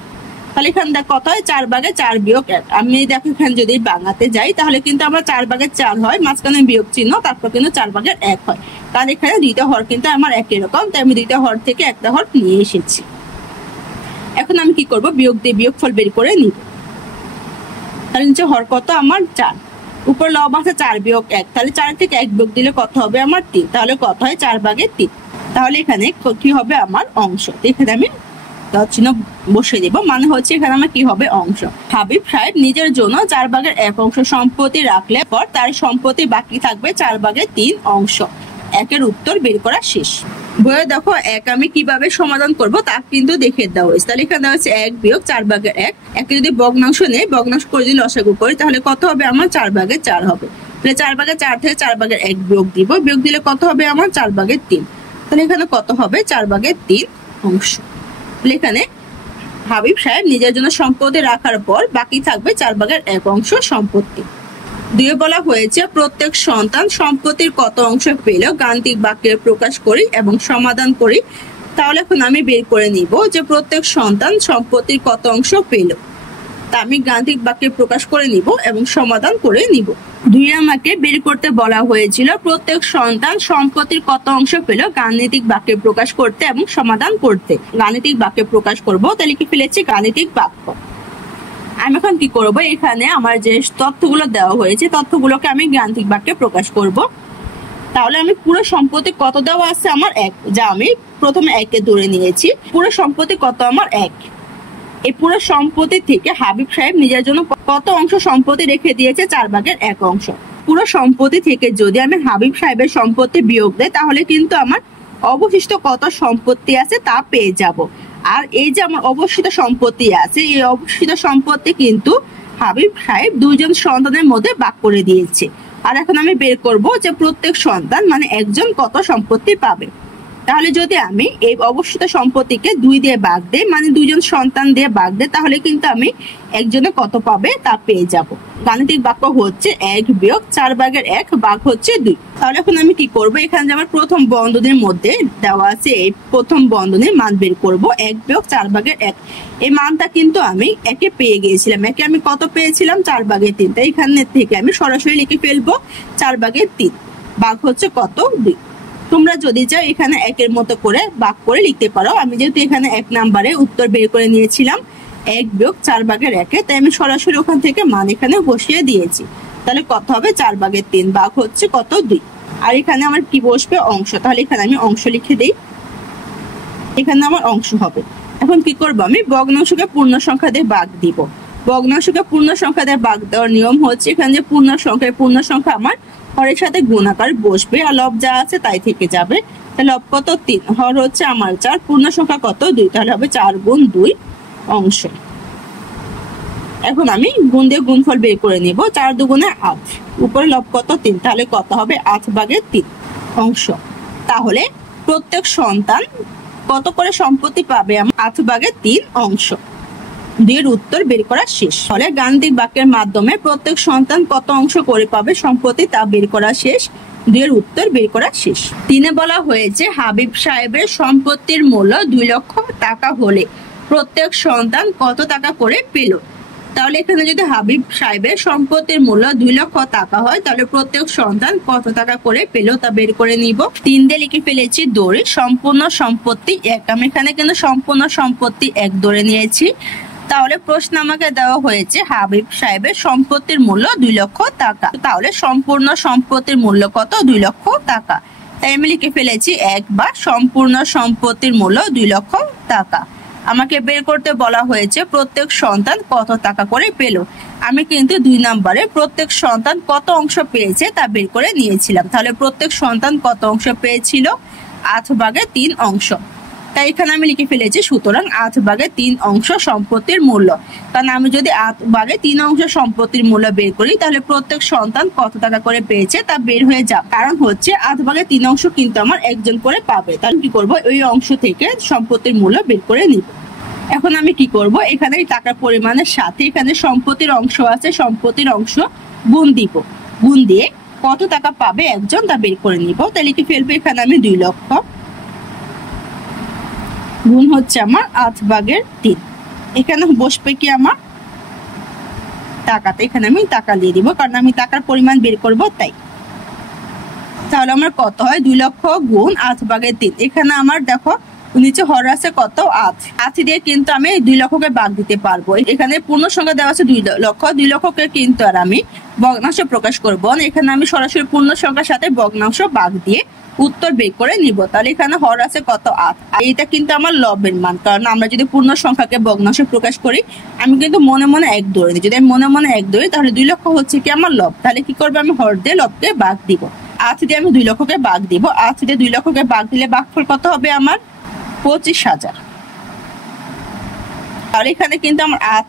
তাহলে এখানে দেখ কত হয়? 4 ভাগের 4 বিয়োগ 1। আমি দেখো এখানে যদি ভাঙাতে যাই, তাহলে কিন্তু আমার 4 ভাগের 4 হয়, মাঝখানে বিয়োগ চিহ্ন, তারপর কিন্তু 4 ভাগের 1 হয়। কারণ এখানে দুইটা হর কিন্তু আমার একই রকম, তাই আমি দুইটা হর থেকে একটা হর নিয়ে এসেছি। এখন আমি কি করব? বিয়োগ দিয়ে বিয়োগফল বের করে নিব। তাহলে নিচে হর কত আমার? 4। উপর লব আছে 4 বিয়োগ 1, তাহলে 4 থেকে 1 বিয়োগ দিলে কত হবে আমার? 3। তাহলে কত হয়? 4 ভাগের 3। তাহলে এখানে কি হবে আমার? অংশ। এখানে আমি চিহ্ন বসিয়ে দিব, মানে হচ্ছে এখানে আমার কি হবে? অংশ। হাবিব সাহেব নিজের জন্য 4 ভাগের 1 অংশ সম্পত্তি রাখলে পর তার সম্পত্তি বাকি থাকবে 4 ভাগের 3 অংশ। একের উত্তর বের করা শেষ। বইয়ে দেখো 1 আমি কিভাবে সমাধান করব তা কিন্তু দেখে দেওয়া হয়েছে। তাহলে এখানে দেওয়া হচ্ছে 1 বিয়োগ 4 ভাগের 1। একে যদি ভগ্নাংশ নেই, ভগ্নাংশ করে যদি লসাগু করি, তাহলে কত হবে আমার? 4 ভাগের 4 হবে। তাহলে 4 ভাগের 4 থেকে 4 ভাগের 1 বিয়োগ দিব, বিয়োগ দিলে কত হবে আমার? 4 ভাগের 3। তাহলে এখানে কত হবে? 4 ভাগের 3 অংশ। তাহলে এখানে হাবিব সাহেব নিজের জন্য সম্পত্তি রাখার পর বাকি থাকবে 4 ভাগের 1 অংশ সম্পত্তি। দুয়ে বলা হয়েছে প্রত্যেক সন্তান সম্পত্তির কত অংশ পেল গাণিতিক বাক্যে প্রকাশ করি এবং সমাধান করি। তাহলে এখন আমি বের করে নিব যে প্রত্যেক সন্তান সম্পত্তির কত অংশ পেল, তা আমি গাণিতিক বাক্যে প্রকাশ করে নিব এবং সমাধান করে নিব। দুই আমাকে বের করতে বলা হয়েছিল প্রত্যেক সন্তান সম্পত্তির কত অংশ পেল গাণিতিক বাক্যে প্রকাশ করতে এবং সমাধান করতে। গাণিতিক বাক্যে প্রকাশ করব, তাহলে কি ফেলেছি? গাণিতিক বাক্য। আমি এখন কি করব? এখানে আমার যে তথ্যগুলো দেওয়া হয়েছে, তথ্যগুলোকে আমি গাণিতিক বাক্যে প্রকাশ করব। তাহলে আমি পুরো সম্পত্তি কত দেওয়া আছে আমার? 1, যা আমি প্রথমে 1 কে ধরে নিয়েছি। পুরো সম্পত্তি কত আমার? 1। এই পুরো সম্পত্তি থেকে হাবিব সাহেব নিজের জন্য কত অংশ সম্পত্তি রেখে দিয়েছে? 4 ভাগের 1 অংশ। পুরো সম্পত্তি থেকে যদি আমি হাবিব সাহেবের সম্পত্তি বিয়োগ দেই, তাহলে কিন্তু আমার অবশিষ্ট কত সম্পত্তি আছে তা পেয়ে যাব। আর এই যে আমার অবশিষ্ট সম্পত্তি আছে, এই অবশিষ্ট সম্পত্তি কিন্তু হাবিব সাহেব দুইজন সন্তানের মধ্যে ভাগ করে দিয়েছে। আর এখন আমি বের করব যে প্রত্যেক সন্তান মানে একজন কত সম্পত্তি পাবে। তাহলে যদি আমি এই অবশিষ্ট সম্পত্তিকে 2 দিয়ে ভাগ দেই, মানে দুইজন সন্তান দিয়ে ভাগ দেই, তাহলে কিন্তু আমি একজনে কত পাবে তা পেয়ে যাব। গাণিতিক বাক্য হচ্ছে 1 বিয়োগ 4 ভাগের 1 ভাগ হচ্ছে 2। তাহলে এখন আমি কি করব? এখানে যে আমার প্রথম বন্ধনীর মধ্যে দেওয়া আছে, এই প্রথম বন্ধনীর মান বের করব। 1 বিয়োগ 4 ভাগের 1, এই মানটা কিন্তু আমি একে পেয়ে গিয়েছিলাম। একে আমি কত পেয়েছিলাম? 4 ভাগের 3। তাই এখানে থেকে আমি সরাসরি লিখে ফেলবো 4 ভাগের 3 ভাগ হচ্ছে কত? 2। তোমরা যদি চাও এখানে 1 এর মতো করে ভাগ করে লিখতে পারো। আমি যেহেতু এখানে 1 নম্বরে উত্তর বের করে নিয়েছিলাম 1 বিয়োগ 4 ভাগের 1, তাই আমি সরাসরি ওখান থেকে মান এখানে বসিয়ে দিয়েছি। তাহলে কত হবে? 4 ভাগের 3 ভাগ হচ্ছে কত? 2। আর এখানে আমার কি বসবে? অংশ। তাহলে এখানে আমি অংশ লিখে দিই, এখানে আমার অংশ হবে। এখন কি করব? আমি ভগ্নাংশকে পূর্ণ সংখ্যা দিয়ে ভাগ দিব। ভগ্নাংশকে পূর্ণ সংখ্যা দিয়ে ভাগ দেওয়ার নিয়ম হচ্ছে এখানে যে পূর্ণ সংখ্যা আমার হরের সাথে গুণ আকার বসবে, আর লব যা আছে তাই থেকে যাবে। তাহলে লব কত? 3, হর হচ্ছে আমার 4, পূর্ণ সংখ্যা কত? 2, তাহলে হবে 4 গুণ 2 অংশ। এখন আমি গুণ দিয়ে গুণফল বের করে নিব। 4 দুগুণে 8, উপরে লব কত? 3, তাহলে কত হবে? 8 ভাগের 3 অংশ। তাহলে প্রত্যেক সন্তান কত করে সম্পত্তি পাবে? 8 ভাগের 3 অংশ। 2 এর উত্তর বের করা শেষ। ফলে গাণিতিক বাক্যের মাধ্যমে প্রত্যেক সন্তান কত অংশ করে পাবে সম্পত্তি তা বের করা শেষ। দুইয়ের উত্তর বের করা শেষ। 3 বলা হয়েছে হাবিব সাহেবের সম্পত্তির মূল্য 2 লক্ষ টাকা হলে প্রত্যেক সন্তান কত টাকা করে পেল। তাহলে এখানে যদি হাবিব সাহেবের সম্পত্তির মূল্য 2 লক্ষ টাকা হয় তাহলে প্রত্যেক সন্তান কত টাকা করে পেল তা বের করে নিব। 3 দিয়ে লিখে ফেলেছি দড়ি সম্পূর্ণ সম্পত্তি 1। আমি এখানে কিন্তু সম্পূর্ণ সম্পত্তি 1 ধরে নিয়েছি। তাহলে প্রশ্ন আমাকে দেওয়া হয়েছে হাবিব সাহেবের সম্পত্তির মূল্য 2 লক্ষ টাকা, তাহলে সম্পূর্ণ সম্পত্তির মূল্য কত? 2 লক্ষ টাকা। তাই আমি লিখে ফেলেছি 1 বা সম্পূর্ণ সম্পত্তির মূল্য 2 লক্ষ টাকা। আমাকে বের করতে বলা হয়েছে প্রত্যেক সন্তান কত টাকা করে পেল। আমি কিন্তু 2 নম্বরে প্রত্যেক সন্তান কত অংশ পেয়েছে তা বের করে নিয়েছিলাম। তাহলে প্রত্যেক সন্তান কত অংশ পেয়েছিল? 8/3 অংশ। তাই এখানে আমি লিখে ফেলেছি সুতরাং 8/3 অংশ সম্পত্তির মূল্য। কারণ আমি যদি 8/3 অংশ সম্পত্তির মূল্য বের করি তাহলে প্রত্যেক সন্তান কত টাকা করে পেয়েছে তা বের হয়ে যাবে। কারণ হচ্ছে 8/3 অংশ কিন্তু আমার একজন করে পাবে। তাহলে কি করব? ওই অংশ থেকে সম্পত্তির মূল্য বের করে নিব। এখন আমি কি করব? এখানে টাকার পরিমাণের সাথে এখানে সম্পত্তির অংশ আছে, সম্পত্তির অংশ গুণ দিব। গুণ দিয়ে কত টাকা পাবে একজন তা বের করে নিব। তাহলে কি ফেলবো? এখানে আমি 2 লক্ষ গুণ হচ্ছে আমার 8/3। এখানে বসবে কি আমার টাকাতে, এখানে আমি টাকা দিয়ে দিব কারণ আমি টাকার পরিমাণ বের করব তাই। তাহলে আমার কত হয়? 2 লক্ষ গুণ 8/3। এখানে আমার দেখো নিচে হর আছে কত? 8 দিয়ে কিন্তু আমি 2 লক্ষকে ভাগ দিতে পারবো। এখানে পূর্ণ সংখ্যা দেওয়া আছে 2 লক্ষ, 2 লক্ষকে কিন্তু আর আমি ভগ্নাংশ প্রকাশ করব না। এখানে আমি সরাসরি পূর্ণ সংখ্যার সাথে ভগ্নাংশ ভাগ দিয়ে উত্তর বের করে নিব। তাহলে এখানে হর আছে কত? 8। এটা কিন্তু আমার লবের মান, কারণ আমরা যদি পূর্ণ সংখ্যাকে ভগ্নাংশ প্রকাশ করি আমি কিন্তু মনে মনে 1 ধরে নিই। যদি আমি মনে মনে 1 ধরি তাহলে 2 লক্ষ হচ্ছে কি আমার লব। তাহলে কি করবো? আমি হর দিয়ে লবকে ভাগ দিব। 8 দিয়ে আমি 2 লক্ষকে ভাগ দিব। 8 দিয়ে 2 লক্ষকে ভাগ দিলে ভাগফল কত হবে আমার? 25,000। তাহলে এখানে কিন্তু আমার 8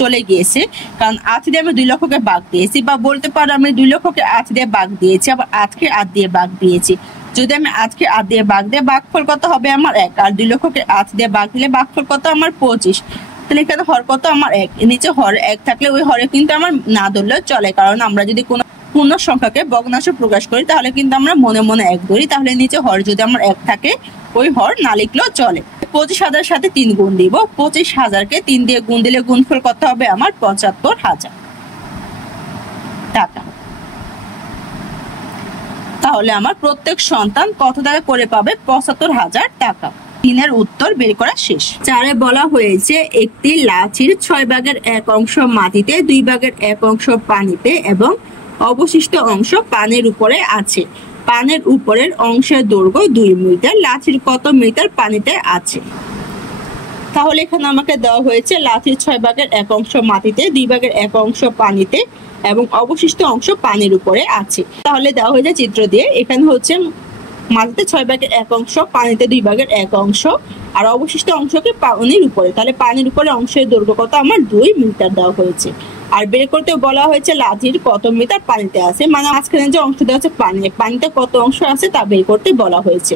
চলে গিয়েছে, কারণ 8 দিয়ে আমি 2 লক্ষকে ভাগ দিয়েছি, বা বলতে পারো আমি 2 লক্ষকে 8 দিয়ে ভাগ দিয়েছি, আবার 8কে 8 দিয়ে ভাগ দিয়েছি। যদি আমি 8কে 8 দিয়ে ভাগ দিয়ে ভাগফল কত হবে আমার 1, আর 2 লক্ষকে 8 দিয়ে ভাগ দিলে ভাগফল কত আমার 25। তাহলে এখানে হর কত আমার 1। নিচে হর 1 থাকলে ওই হরে কিন্তু আমার না ধরলেও চলে, কারণ আমরা যদি কোনো পূর্ণ সংখ্যাকে ভগ্নাংশ প্রকাশ করি তাহলে কিন্তু আমরা মনে মনে 1 ধরি। তাহলে নিচে হর যদি আমার 1 থাকে ওই হর না লিখলেও চলে। 25,000 সাথে 3 গুণ দিব। 25,000কে 3 দিয়ে গুণ দিলে গুণফল কত হবে আমার? 75,000 টাকা। তাহলে আমার প্রত্যেক সন্তান কত টাকা করে পাবে? 75,000 টাকা। 3 উত্তর বের করা শেষ। 4 বলা হয়েছে একটি লাঠির 6/1 অংশ মাটিতে, 2/1 অংশ পানিতে এবং অবশিষ্ট অংশ পানির উপরে আছে। পানির উপরের অংশের দৈর্ঘ্য 2 মিটার। লাঠির কত মিটার পানিতে আছে? তাহলে এখানে আমাকে দেওয়া হয়েছে লাঠির 6/1 অংশ মাটিতে, 2/1 অংশ পানিতে এবং অবশিষ্ট অংশ পানির উপরে আছে। তাহলে দেওয়া হয়েছে চিত্র দিয়ে। এখানে হচ্ছে মাটিতে 6/1 অংশ, পানিতে 2/1 অংশ আর অবশিষ্ট অংশকে পানির উপরে। তাহলে পানির উপরে অংশের দৈর্ঘ্য কত আমার? 2 মিটার দেওয়া হয়েছে। আর বের করতে বলা হয়েছে লাঠির কত মিটার পানিতে আছে, মানে মাঝখানে যে অংশ দেওয়া আছে পানিতে কত অংশ আছে তা বের করতে বলা হয়েছে।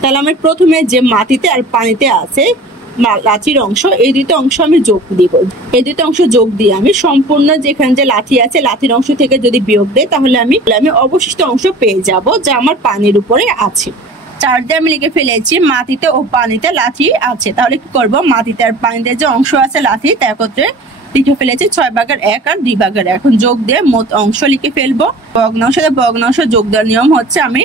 তাহলে আমি প্রথমে যে মাটিতে আর পানিতে আছে লাঠির অংশ, এই দুটো অংশ আমি যোগ দিব। এই দুটো অংশ যোগ দিয়ে আমি সম্পূর্ণ যেখানে যে লাঠি আছে লাঠির অংশ থেকে যদি বিয়োগ দেয় তাহলে আমি অবশিষ্ট অংশ পেয়ে যাব যা আমার পানির উপরে আছে। 4 দিয়ে আমি লিখে ফেলেছি মাটিতে ও পানিতে লাঠি আছে। তাহলে কি করব? মাটিতে আর পানিতে যে অংশ আছে লাঠি তা একত্রে লিখে ফেলেছি 6/1 আর 2/1। এখন যোগ দিয়ে মোট অংশ লিখে ফেলবো। ভগ্নাংশ যোগ দেওয়ার নিয়ম হচ্ছে আমি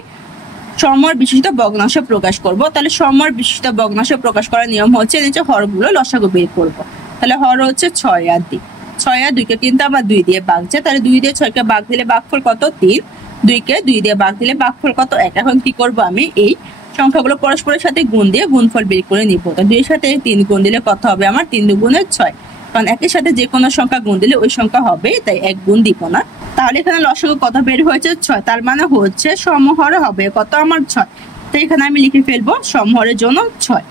সমর বিশিষ্ট ভগ্নাংশ প্রকাশ করব। তাহলে সমর বিশিষ্ট ভগ্নাংশ প্রকাশ করার নিয়ম হচ্ছে নিচে হরগুলো লসাগু বের করব। তাহলে হর হচ্ছে 6 আর 2। 6 আর 2কে কিন্তু আমার 2 দিয়ে ভাগছে। তাহলে 2 দিয়ে 6কে ভাগ দিলে ভাগফল কত? 3। 2কে 2 দিয়ে ভাগ দিলে ভাগফল কত? 1। এখন কি করব? আমি এই সংখ্যাগুলো পরস্পরের সাথে গুণ দিয়ে গুণফল বের করে নিব। তো 2 এর সাথে 3 গুণ দিলে কত হবে আমার? 3 2 6। কারণ একের সাথে যে কোনো সংখ্যা গুণ দিলে ওই সংখ্যা হবে, তাই 1 গুণ দিব না। তাহলে এখানে লসাগু কত বের হয়েছে? 6। তার মানে হচ্ছে সমহরে হবে কত আমার? 6। তো এখানে আমি লিখে ফেলবো সমহরের জন্য 6।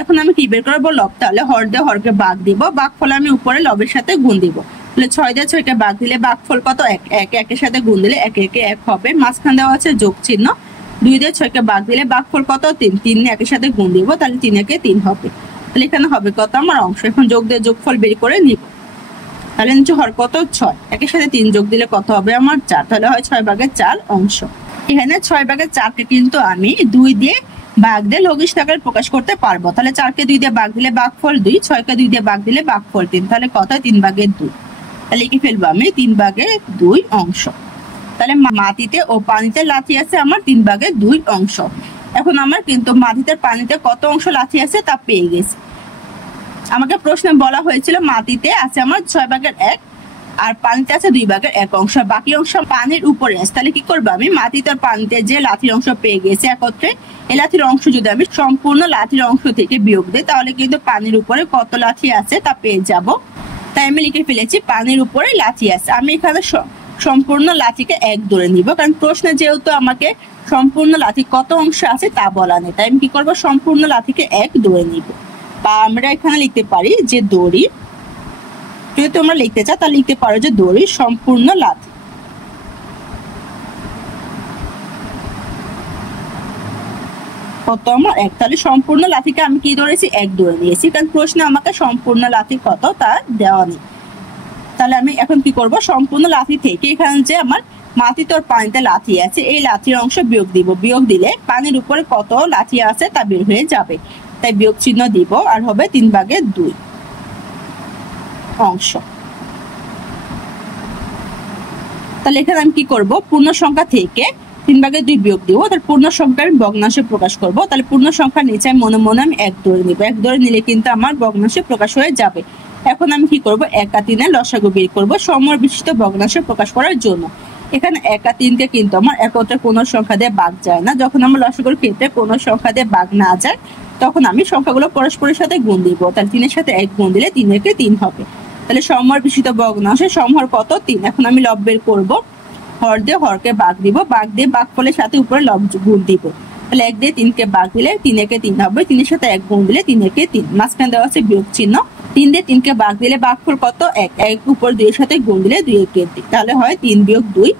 এখন আমি কি বের করবো? লব। তাহলে হর দিয়ে হরকে ভাগ দিব, ভাগফল আমি উপরে লবের সাথে গুণ দিব। তাহলে 6 দিয়ে 6কে ভাগ দিলে ভাগফল কত? 1। 1 একের সাথে গুণ দিলে 1 1 1 হবে। মাঝখানে দেওয়া আছে যোগ চিহ্ন। 2 দিয়ে 6কে ভাগ দিলে ভাগফল কত? 3। 3 একের সাথে গুণ দিব, তাহলে 3 একে 3 হবে। তাহলে এখানে হবে কত আমার অংশ? এখন যোগ দিয়ে যোগফল বের করে নিব। তাহলে নিচে হর কত? 6। একের সাথে 3 যোগ দিলে কত হবে আমার? 4। তাহলে হয় 6/4 অংশ। এখানে 6/4কে কিন্তু আমি 2 দিয়ে ভাগ দিয়ে লঘিষ্ঠ আকারে প্রকাশ করতে পারবো। তাহলে 4কে 2 দিয়ে ভাগ দিলে ভাগফল 2, 6কে 2 দিয়ে ভাগ দিলে ভাগফল 3। তাহলে কত হয় 3/2। তাহলে লিখে ফেলবো আমি 3/2 অংশ। তাহলে মাটিতে ও পানিতে লাথি আছে আমার 3/2 অংশ। এখন আমার কিন্তু মাটিতে পানিতে কত অংশ লাথি আছে তা পেয়ে গেছি। আমাকে প্রশ্নে বলা হয়েছিল মাটিতে আছে আমার 6/1 আর পানিতে আছে 2/1 অংশ, বাকি অংশ পানির উপরে আছে। তাহলে কি করবো আমি মাটিতে আর পানিতে যে লাঠির অংশ পেয়ে গেছি একত্রে, এই লাঠির অংশ যদি আমি সম্পূর্ণ লাঠির অংশ থেকে বিয়োগ দিই তাহলে কিন্তু পানির উপরে কত লাঠি আছে তা পেয়ে যাব। তাই আমি লিখে ফেলেছি পানির উপরে লাঠি আছে। আমি এখানে সম্পূর্ণ লাঠিকে 1 ধরে নিব, কারণ প্রশ্নে যেহেতু আমাকে সম্পূর্ণ লাঠি কত অংশ আছে তা বলা নেই। তাই আমি কি করবো সম্পূর্ণ লাঠিকে 1 ধরে নিব। বা আমরা এখানে লিখতে পারি যে দড়ি, যদি তোমরা লিখতে চাও তাহলে লিখতে পারো যে দড়ি সম্পূর্ণ লাঠি। কত আমার 1। তাহলে সম্পূর্ণ লাঠিকে আমি কি ধরেছি 1 ধরে নিয়েছি, কারণ প্রশ্নে আমাকে সম্পূর্ণ লাঠি কত তা দেওয়া নেই। তাহলে আমি এখন কি করব সম্পূর্ণ লাঠি থেকে এখানে যে আমার মাটিতে আর পানিতে লাঠি আছে এই লাঠির অংশ বিয়োগ দিব। বিয়োগ দিলে পানির উপরে কত লাঠি আছে তা বের হয়ে যাবে। তাই বিয়োগ চিহ্ন দিব আর হবে 3/2 অংশ। তাহলে এখানে আমি কি করব পূর্ণ সংখ্যা থেকে 3/2 বিয়োগ দিব, তাহলে পূর্ণ সংখ্যা আমি ভগ্নাংশে প্রকাশ করব। তাহলে পূর্ণ সংখ্যার নিচে আমি মনে মনে আমি 1 ধরে নিব। 1 ধরে নিলে কিন্তু আমার ভগ্নাংশে প্রকাশ হয়ে যাবে। এখন আমি কি করব 1 আর 3 এর লসাগু বের করব সময় বিশিষ্ট ভগ্নাংশে প্রকাশ করার জন্য। এখানে 1 আর 3কে কিন্তু আমার একত্রে কোনো সংখ্যা দিয়ে ভাগ যায় না। যখন আমার লসাগুর ক্ষেত্রে কোনো সংখ্যা দিয়ে ভাগ না যায় তখন আমি সংখ্যাগুলো পরস্পরের সাথে গুণ দিব। তাহলে 3 এর সাথে 1 গুণ দিলে 3 3 হবে। তাহলে সময় বিশিষ্ট ভগ্নাংশের সমহর কত 3। এখন আমি লব বের করব, হর দিয়ে হরকে ভাগ দিব, ভাগ দিয়ে ভাগফলের সাথে উপরে লব গুণ দিব। তাহলে 1 দিয়ে 3কে ভাগ দিলে 3 3 হবে, 3 এর সাথে 1 গুণ দিলে 3 3। মাঝখানে দেওয়া আছে বিয়োগ চিহ্ন। 3 দিয়ে 3কে ভাগ দিলে ভাগফল কত 1, 1 উপর 2 এর সাথে গুণ দিলে 2 2। তাহলে হয় 3/2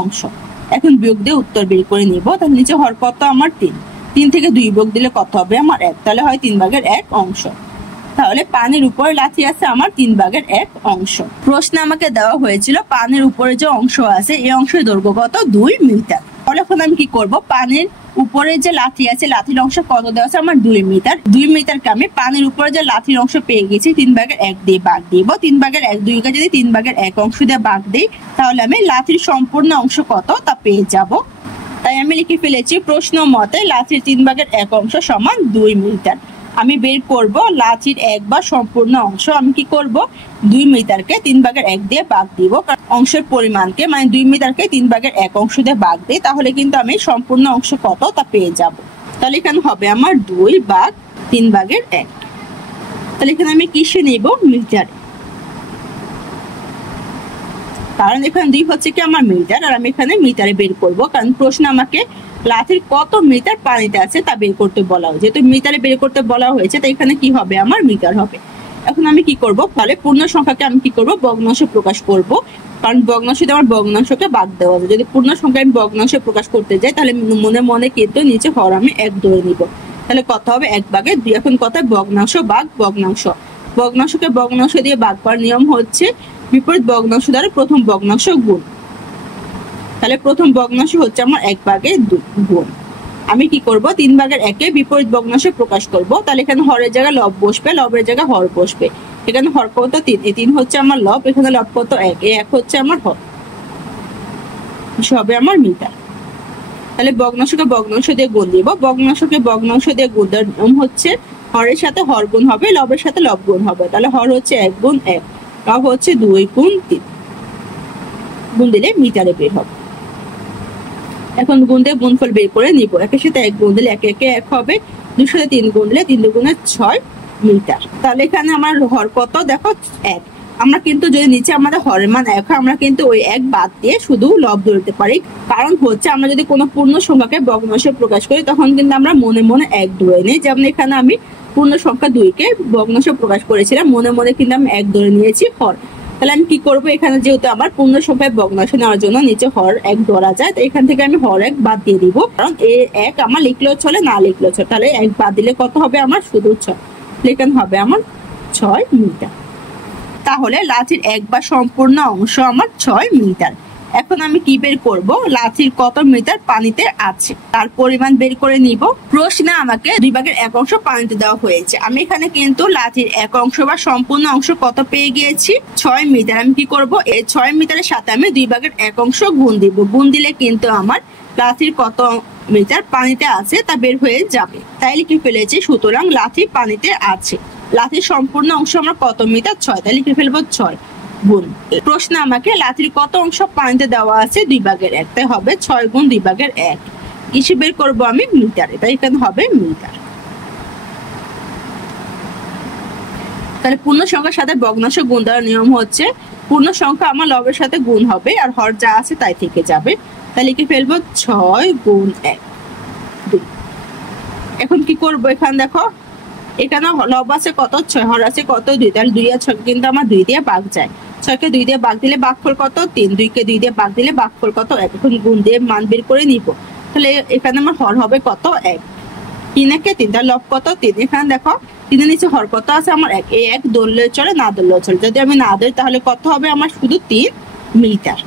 অংশ। এখন বিয়োগ দিয়ে উত্তর বের করে নিব। তাহলে নিচে হর কত আমার 3, 3 থেকে 2 বিয়োগ দিলে কত হবে আমার 1। তাহলে হয় 3/1 অংশ। তাহলে পানির উপরে লাঠি আছে আমার 3/1 অংশ। প্রশ্নে আমাকে দেওয়া হয়েছিল পানির উপরে যে অংশ আছে এই অংশের দৈর্ঘ্য কত 2 মিটার। তাহলে এখন আমি কি করব পানির উপরে যে লাঠি আছে লাঠির অংশ কত দেওয়া আছে আমার 2 মিটার। 2 মিটারকে আমি পানির উপরে যে লাঠির অংশ পেয়ে গেছি 3/1 দিয়ে ভাগ দিব। 3/1 2কে যদি 3/1 অংশ দিয়ে ভাগ দিই তাহলে আমি লাঠির সম্পূর্ণ অংশ কত তা পেয়ে যাব। তাই আমি লিখে ফেলেছি প্রশ্ন মতে লাঠির 3/1 অংশ সমান 2 মিটার। আমি বের করব লাঠির 1 বা সম্পূর্ণ অংশ। আমি কি করব 2 মিটারকে 3/1 দিয়ে ভাগ দিব, কারণ অংশের পরিমাণকে মানে 2 মিটারকে 3/1 অংশ দিয়ে ভাগ দিই তাহলে কিন্তু আমি সম্পূর্ণ অংশ কত তা পেয়ে যাব। তাহলে এখানে হবে আমার 2/3/1। তাহলে এখানে আমি কিসে নিব মিটারে, কারণ এখানে 2 হচ্ছে কি আমার মিটার আর আমি এখানে মিটারে বের করব, কারণ প্রশ্ন আমাকে লাঠির কত মিটার পানিতে আছে তা বের করতে বলা হয়েছে। যেহেতু মিটারে বের করতে বলা হয়েছে তাই এখানে কি হবে আমার মিটার হবে। এখন আমি কি করব তাহলে পূর্ণ সংখ্যাকে আমি কি করব ভগ্নাংশে প্রকাশ করব, কারণ ভগ্নাংশে আমার ভগ্নাংশকে বাদ দেওয়া যায়। যদি পূর্ণ সংখ্যা আমি ভগ্নাংশে প্রকাশ করতে যাই তাহলে মনে মনে কিন্তু নিচে হর আমি 1 ধরে নিব। তাহলে কত হবে 1/2। এখন কত ভগ্নাংশ ভাগ ভগ্নাংশ। ভগ্নাংশকে ভগ্নাংশ দিয়ে ভাগ করার নিয়ম হচ্ছে বিপরীত ভগ্নাংশ দ্বারা প্রথম ভগ্নাংশ গুণ। তাহলে প্রথম ভগ্নাংশ হচ্ছে আমার 1/2 গুণ। আমি কি করব 3/1 বিপরীত ভগ্নাংশে প্রকাশ করব। তাহলে এখানে হরের জায়গায় লব বসবে, লবের জায়গায় হর বসবে। এখানে হর কত 3, এই 3 হচ্ছে আমার লব, এখানে লব কত 1, এই 1 হচ্ছে আমার হর, হবে আমার মিটার। তাহলে ভগ্নাংশকে ভগ্নাংশ দিয়ে গুণ দিব। ভগ্নাংশকে ভগ্নাংশ দিয়ে গুণ দেওয়ার নিয়ম হচ্ছে হরের সাথে হর গুণ হবে, লবের সাথে লব গুণ হবে। তাহলে হর হচ্ছে 1 গুণ 1, লব হচ্ছে 2 গুণ 3, গুণ দিলে মিটারে বের হবে। এখন গুণ দিয়ে গুণফল বের করে নিব। 1 এর সাথে 1 গুণ দিলে 1 1 1 হবে, 2 এর সাথে 3 গুণ দিলে 3 2 গুণে 6 মিটার। তাহলে এখানে আমার হর কত দেখো 1। আমরা কিন্তু যদি নিচে আমাদের হরের মান 1 হয় আমরা কিন্তু ওই 1 বাদ দিয়ে শুধু লব ধরতে পারি, কারণ হচ্ছে আমরা যদি কোনো পূর্ণ সংখ্যাকে ভগ্নাংশে প্রকাশ করি তখন কিন্তু আমরা মনে মনে 1 ধরে নিই। যেমন এখানে আমি পূর্ণ সংখ্যা 2কে ভগ্নাংশে প্রকাশ করেছিলাম, মনে মনে কিন্তু আমি 1 ধরে নিয়েছি হর। তাহলে আমি কি করব এখানে যেহেতু আমার পূর্ণ সংখ্যায় ভগ্নাংশ নেওয়ার জন্য নিচে হর 1 ধরা যায়, তো এখান থেকে আমি হর 1 বাদ দিয়ে দিব, কারণ এই 1 আমার লিখলেও চলে না লিখলেও চলে। তাহলে 1 বাদ দিলে কত হবে আমার শুধু 6, এখানে হবে আমার 6 মিটার। তাহলে লাঠির 1 বা সম্পূর্ণ অংশ আমার 6 মিটার। এখন আমি কি বের করব, লাঠির কত মিটার পানিতে আছে তার পরিমাণ বের করে নিব। প্রশ্নে আমাকে 2/1 পানিতে দেওয়া হয়েছে। আমি এখানে কিন্তু লাঠির 1 অংশ বা সম্পূর্ণ অংশ কত পেয়ে গিয়েছি, 6 মিটার। আমি কি করব, এই 6 মিটারের সাথে আমি 2/1 গুণ দিব। গুণ দিলে কিন্তু আমার লাঠির কত মিটার পানিতে আছে তা বের হয়ে যাবে। তাই লিখে ফেলেছি, সুতরাং লাঠি পানিতে আছে। লাঠির সম্পূর্ণ অংশ আমার কত মিটার, 6। তাই লিখে ফেলবো 6 গুণ। প্রশ্ন আমাকে লাঠির কত অংশ পানিতে দেওয়া আছে, 2/1। তাই হবে 6 গুণ 2/1। কিসে বের করবো আমি, মিটারে। তাই এখানে হবে মিটার। তাহলে পূর্ণ সংখ্যার সাথে ভগ্নাংশ গুণ দেওয়ার নিয়ম হচ্ছে, পূর্ণ সংখ্যা আমার লবের সাথে গুণ হবে আর হর যা আছে তাই থেকে যাবে। তাই লিখে ফেলবো 6 গুণ 1, 2। এখন কি করবো, এখানে দেখো এখানে লব আছে কত, 6, হর আছে কত, 2। তাহলে 2 আর 6 কিন্তু আমার 2 দিয়ে ভাগ যায়। 6কে 2 দিয়ে ভাগ দিলে ভাগফল কত, 3। 2কে 2 দিয়ে ভাগ দিলে ভাগফল কত, 1। এখন গুণ দিয়ে মান বের করে নিব। তাহলে এখানে আমার হর হবে কত, 1। 3 একে 3, তাহলে লব কত, 3। এখানে দেখো 3 এর নিচে হর কত আছে আমার 1। এই 1 ধরলেও চলে, না ধরলেও চলে। যদি আমি না ধরি তাহলে কত হবে আমার, শুধু 3 মিটার।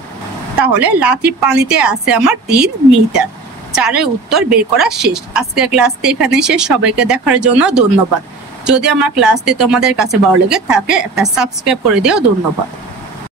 তাহলে লাঠি পানিতে আছে আমার 3 মিটার। 4-এর উত্তর বের করা শেষ। আজকের ক্লাসটি এখানে শেষ। সবাইকে দেখার জন্য ধন্যবাদ। যদি আমার ক্লাসটি তোমাদের কাছে ভালো লেগে থাকে একটা সাবস্ক্রাইব করে দিও। ধন্যবাদ।